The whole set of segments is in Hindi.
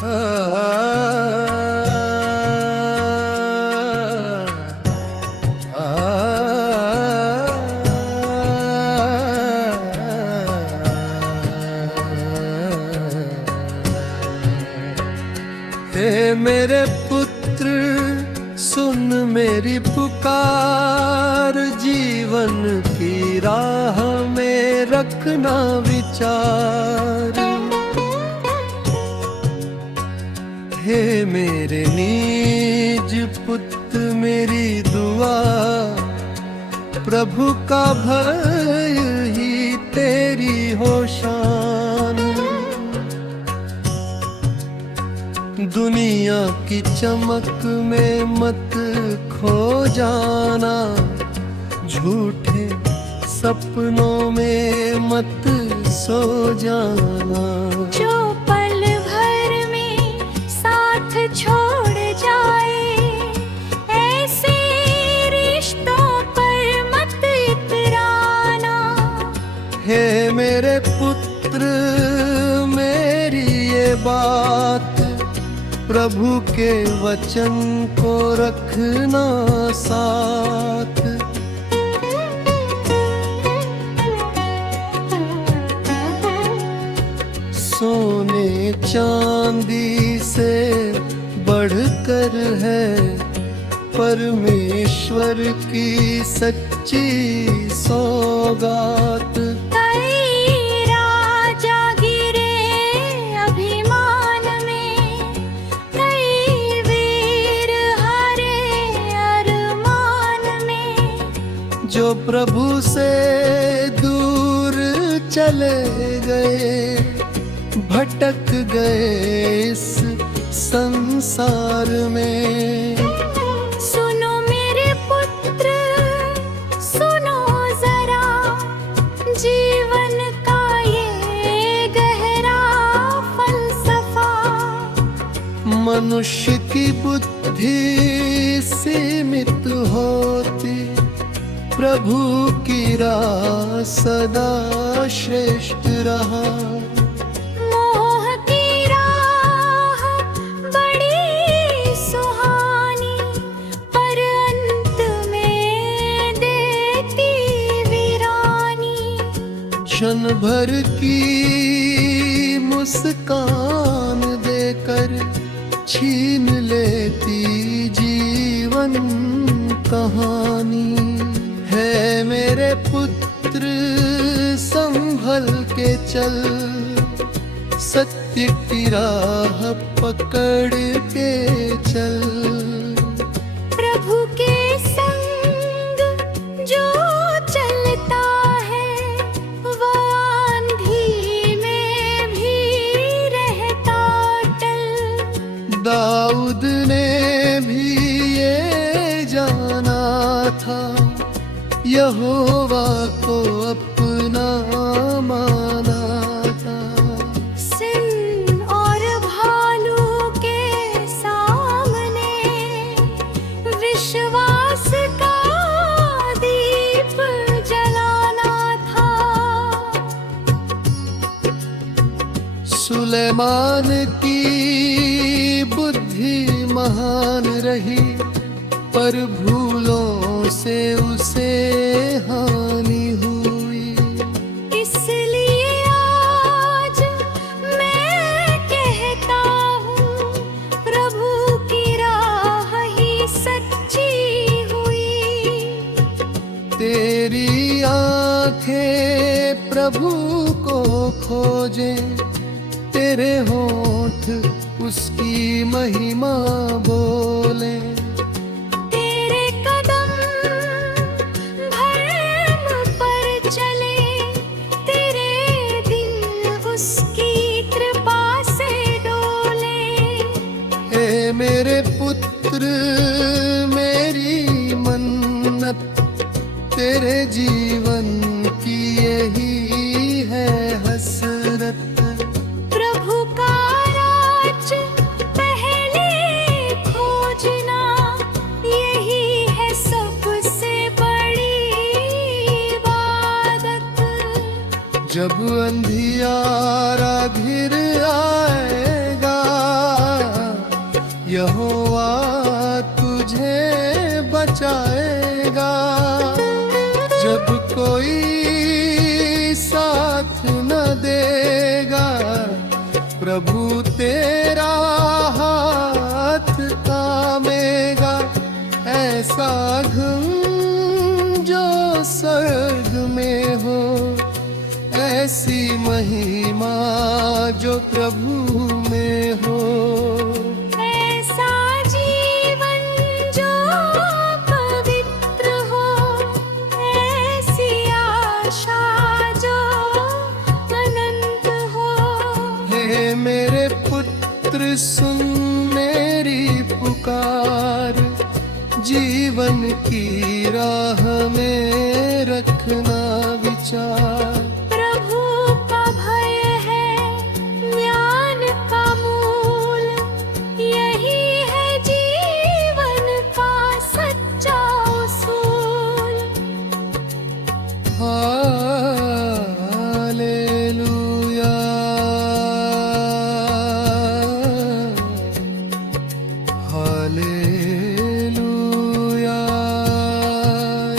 हे मेरे पुत्र सुन मेरी पुकार, जीवन की राह में रखना विचार। हे मेरे निज पुत्र मेरी दुआ, प्रभु का भय ही तेरी हो शान। दुनिया की चमक में मत खो जाना, झूठे सपनों में मत सो जाना। जो पल भर में साथ छोड़ जाए, ऐसे रिश्तों पर मत इतराना। हे मेरे पुत्र मेरी ये बात, प्रभु के वचन को रखना साथ। सोने चांदी से बढ़कर है परमेश्वर की सच्ची सौगात। जो प्रभु से दूर चले गए, भटक गए इस संसार में। सुनो मेरे पुत्र सुनो जरा, जीवन का ये गहरा फलसफा। मनुष्य की बुद्धि सीमित होती, प्रभु की राह सदा श्रेष्ठ रहा। मोह की राह बड़ी सुहानी, पर अंत में देती वीरानी। क्षण भर की मुस्कान देकर छीन लेती जीवन कहानी। है मेरे पुत्र संभल के चल, सत्य की राह पकड़ के चल। प्रभु के संग जो चलता है, वो आंधी में भी रहता टल। दाऊद ने भी ये जाना था, यहोवा को अपना माना था। सिंह और भालू के सामने विश्वास का दीप जलाना था। सुलेमान की बुद्धि महान रही, पर भूलों से उसे हानि हुई। इसलिए आज मैं कहता हूँ, प्रभु की राह ही सच्ची हुई। तेरी आंखें प्रभु को खोजे, तेरे होंठ उसकी महिमा बोले। मेरे पुत्र मेरी मन्नत, तेरे जीवन की यही है हसरत। प्रभु का राज पहले खोजना, यही है सबसे बड़ी इबादत। जब अंधियारा घिर आएगा, यहोवा तुझे बचाएगा। जब कोई साथ न देगा, प्रभु तेरा हाथ थामेगा। ऐसा घम जो स्वर्ग में हो, ऐसी महिमा जो प्रभु में हो। ऐसा जीवन जो पवित्र हो, ऐसी आशा जो अनंत हो। हे मेरे पुत्र सुन मेरी पुकार, जीवन की राह में रखना विचार। प्रभु का भय है ज्ञान का मूल, यही है जीवन का सच्चा उसूल। हालेलुया, हालेलुया,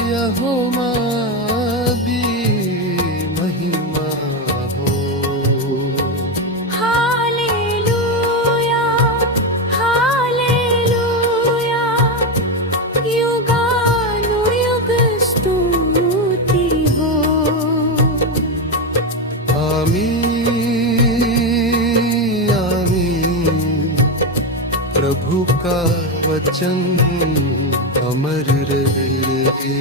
यहोवा दी महिमा हो। हालेलुया, हालेलुया, युगानुयुग स्तुति हो। आमीन, आमीन। प्रभु का वचन अमर रहे।